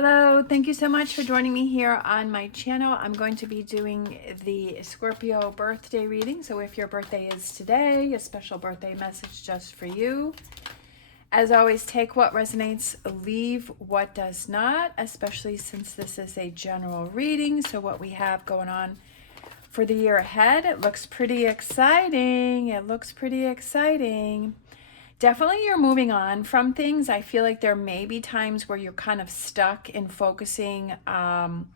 Hello, thank you so much for joining me here on my channel. I'm going to be doing the Scorpio birthday reading. So if your birthday is today, a special birthday message just for you. As always, take what resonates, leave what does not, especially since this is a general reading. So what we have going on for the year ahead, it looks pretty exciting. It looks pretty exciting. Definitely you're moving on from things. I feel like there may be times where you're kind of stuck in focusing on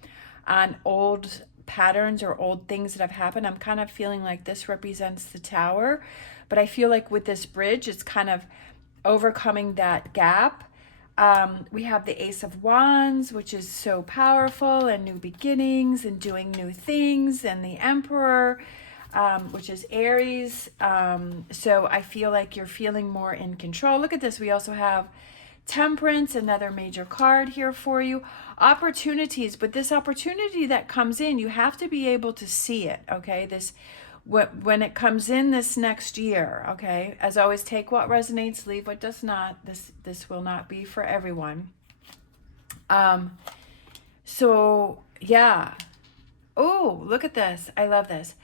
old patterns or old things that have happened. I'm kind of feeling like this represents the tower, but I feel like with this bridge, it's kind of overcoming that gap. We have the Ace of Wands, which is so powerful, and new beginnings and doing new things, and the Emperor, which is Aries. So I feel like you're feeling more in control. Look at this. We also have Temperance, another major card here for you. Opportunities, but this opportunity that comes in, you have to be able to see it, okay? When it comes in this next year, okay? As always, take what resonates, leave what does not. This will not be for everyone. So yeah. Oh, look at this. I love this.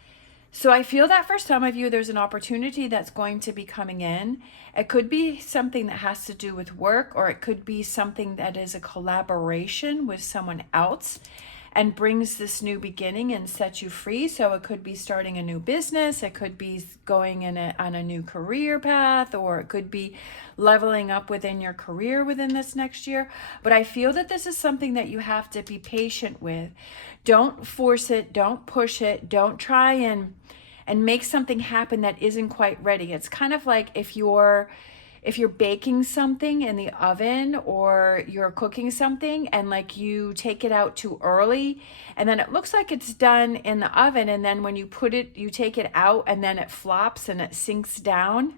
So I feel that for some of you, there's an opportunity that's going to be coming in. It could be something that has to do with work, or it could be something that is a collaboration with someone else and brings this new beginning and sets you free. So it could be starting a new business. It could be going on a new career path, or it could be leveling up within your career within this next year. But I feel that this is something that you have to be patient with. Don't force it. Don't push it. Don't try and make something happen that isn't quite ready. It's kind of like if you're baking something in the oven, or you're cooking something and like you take it out too early and then it looks like it's done in the oven, and then when you take it out and then it flops and it sinks down,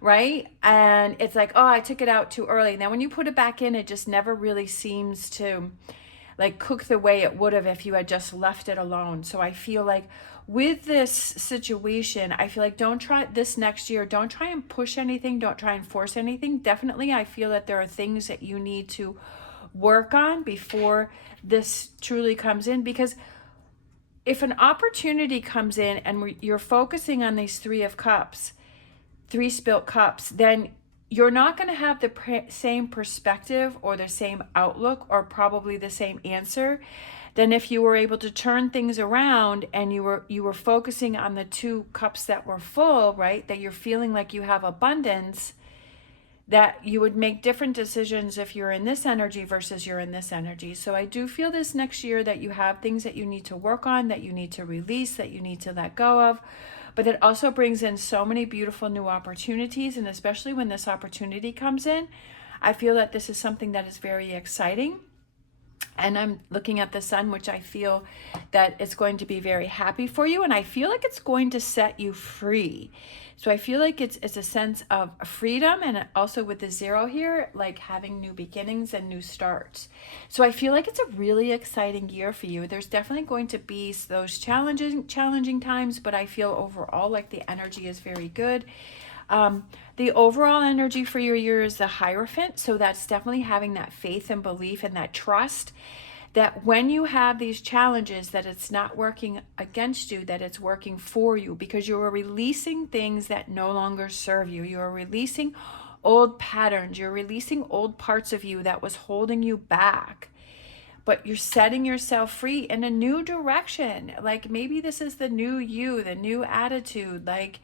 right? And it's like, oh, I took it out too early. And then when you put it back in, it just never really seems to like cook the way it would have if you had just left it alone. So I feel like with this situation, I feel like don't try this next year. Don't try and push anything. Don't try and force anything. Definitely, I feel that there are things that you need to work on before this truly comes in. Because if an opportunity comes in and you're focusing on these Three of Cups, three spilt cups, then you're not going to have the same perspective or the same outlook or probably the same answer than if you were able to turn things around and you were focusing on the two cups that were full, right? That you're feeling like you have abundance, that you would make different decisions if you're in this energy versus you're in this energy. So I do feel this next year that you have things that you need to work on, that you need to release, that you need to let go of. But it also brings in so many beautiful new opportunities. And especially when this opportunity comes in, I feel that this is something that is very exciting. And I'm looking at the sun, which I feel that it's going to be very happy for you. And I feel like it's going to set you free. So I feel like it's a sense of freedom, and also with the zero here, like having new beginnings and new starts. So I feel like it's a really exciting year for you. There's definitely going to be those challenging times, but I feel overall like the energy is very good. The overall energy for your year is the Hierophant. So that's definitely having that faith and belief and that trust that when you have these challenges, that it's not working against you, that it's working for you, because you are releasing things that no longer serve you. You are releasing old patterns. You're releasing old parts of you that was holding you back. But you're setting yourself free in a new direction. Like maybe this is the new you, the new attitude, like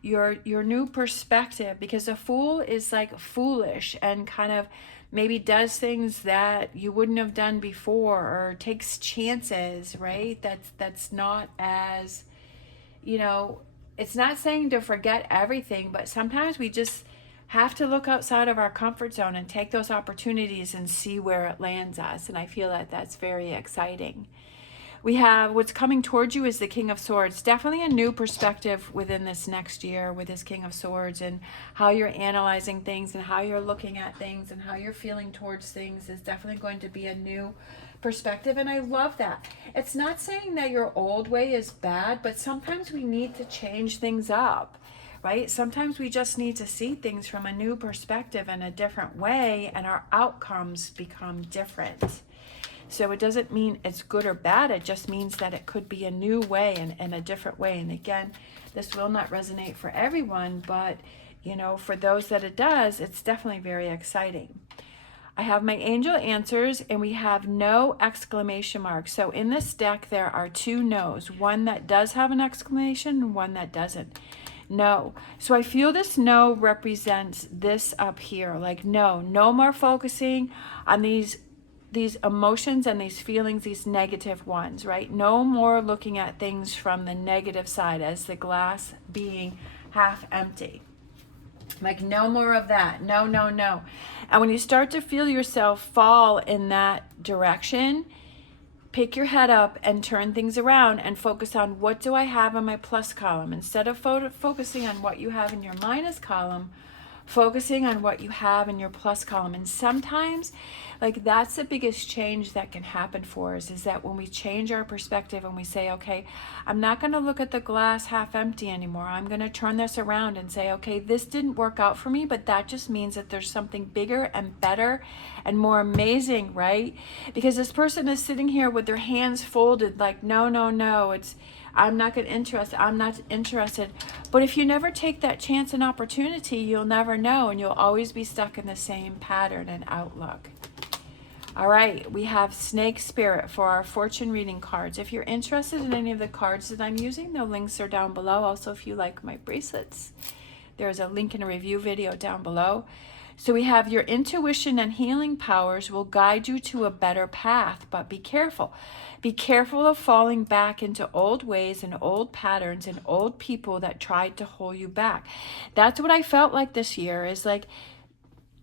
your new perspective, because a fool is like foolish and kind of maybe does things that you wouldn't have done before, or takes chances, right? That's not as, it's not saying to forget everything, but sometimes we just have to look outside of our comfort zone and take those opportunities and see where it lands us. And I feel that that's very exciting. We have what's coming towards you is the King of Swords. Definitely a new perspective within this next year with this King of Swords, and how you're analyzing things and how you're looking at things and how you're feeling towards things is definitely going to be a new perspective. And I love that. It's not saying that your old way is bad, but sometimes we need to change things up, right? Sometimes we just need to see things from a new perspective in a different way, and our outcomes become different. So it doesn't mean it's good or bad. It just means that it could be a new way and a different way. And again, this will not resonate for everyone, but for those that it does, it's definitely very exciting. I have my angel answers, and we have no exclamation mark. So in this deck, there are 2 no's, one that does have an exclamation and one that doesn't. No. So I feel this no represents this up here. Like, no more focusing on these emotions and these feelings, these negative ones, right? No more looking at things from the negative side as the glass being half empty. Like, no more of that. No. And when you start to feel yourself fall in that direction, pick your head up and turn things around and focus on, what do I have in my plus column? Instead of focusing on what you have in your minus column, focusing on what you have in your plus column. And sometimes, like, that's the biggest change that can happen for us, is that when we change our perspective and we say, okay, I'm not going to look at the glass half empty anymore. I'm going to turn this around and say, okay, this didn't work out for me, but that just means that there's something bigger and better and more amazing, right? Because this person is sitting here with their hands folded, like, no, I'm not interested. But if you never take that chance and opportunity, you'll never know, and you'll always be stuck in the same pattern and outlook. All right, we have Snake Spirit for our fortune reading cards. If you're interested in any of the cards that I'm using, the links are down below. Also, if you like my bracelets, there's a link in a review video down below. So we have, your intuition and healing powers will guide you to a better path, but be careful. Be careful of falling back into old ways and old patterns and old people that tried to hold you back. That's what I felt like this year, is like,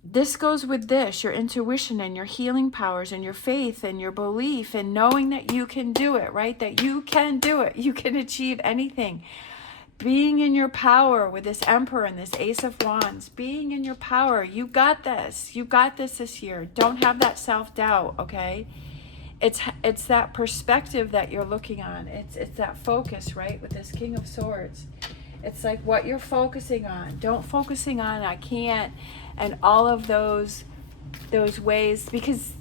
this goes with this, your intuition and your healing powers and your faith and your belief and knowing that you can do it, right? That you can do it. You can achieve anything. Being in your power with this Emperor and this Ace of Wands. Being in your power. You got this. You got this year. Don't have that self-doubt, okay? It's that perspective that you're looking on. It's that focus, right? With this King of Swords. It's like what you're focusing on. Don't focusing on I can't and all of those ways, because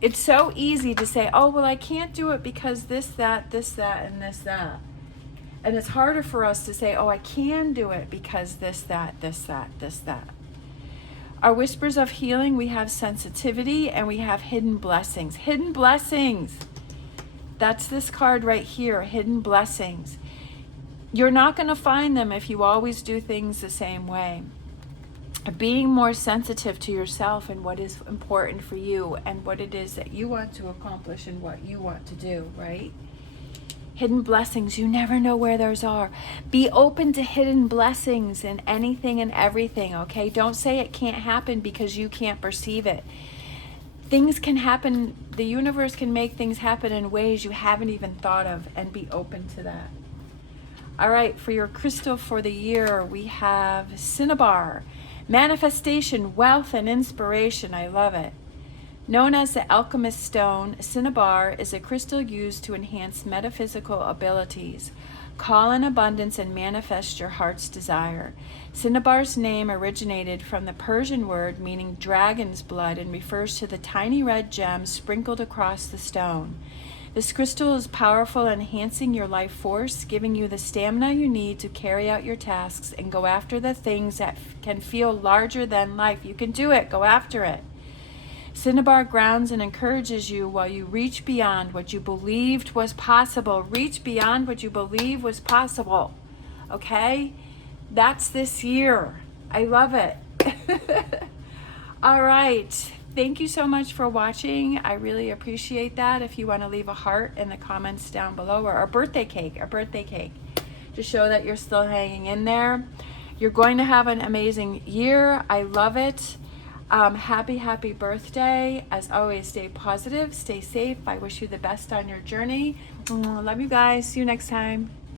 it's so easy to say, oh, well, I can't do it because this, that, and this, that. And it's harder for us to say, oh, I can do it because this, that. Our whispers of healing, we have sensitivity and we have hidden blessings. Hidden blessings. That's this card right here, hidden blessings. You're not going to find them if you always do things the same way. Being more sensitive to yourself and what is important for you and what it is that you want to accomplish and what you want to do, right? Hidden blessings, you never know where those are. Be open to hidden blessings in anything and everything, okay? Don't say it can't happen because you can't perceive it. Things can happen, the universe can make things happen in ways you haven't even thought of, and be open to that. All right, for your crystal for the year, we have Cinnabar. Manifestation, wealth, and inspiration. I love it. Known as the alchemist stone, cinnabar is a crystal used to enhance metaphysical abilities, call in abundance, and manifest your heart's desire. Cinnabar's name originated from the Persian word meaning dragon's blood and refers to the tiny red gems sprinkled across the stone. This crystal is powerful, enhancing your life force, giving you the stamina you need to carry out your tasks and go after the things that can feel larger than life. You can do it. Go after it. Cinnabar grounds and encourages you while you reach beyond what you believed was possible. Reach beyond what you believe was possible. Okay? That's this year. I love it. All right. Thank you so much for watching. I really appreciate that. If you want to leave a heart in the comments down below, or a birthday cake to show that you're still hanging in there. You're going to have an amazing year. I love it. Happy birthday. As always, stay positive, stay safe. I wish you the best on your journey. Love you guys. See you next time.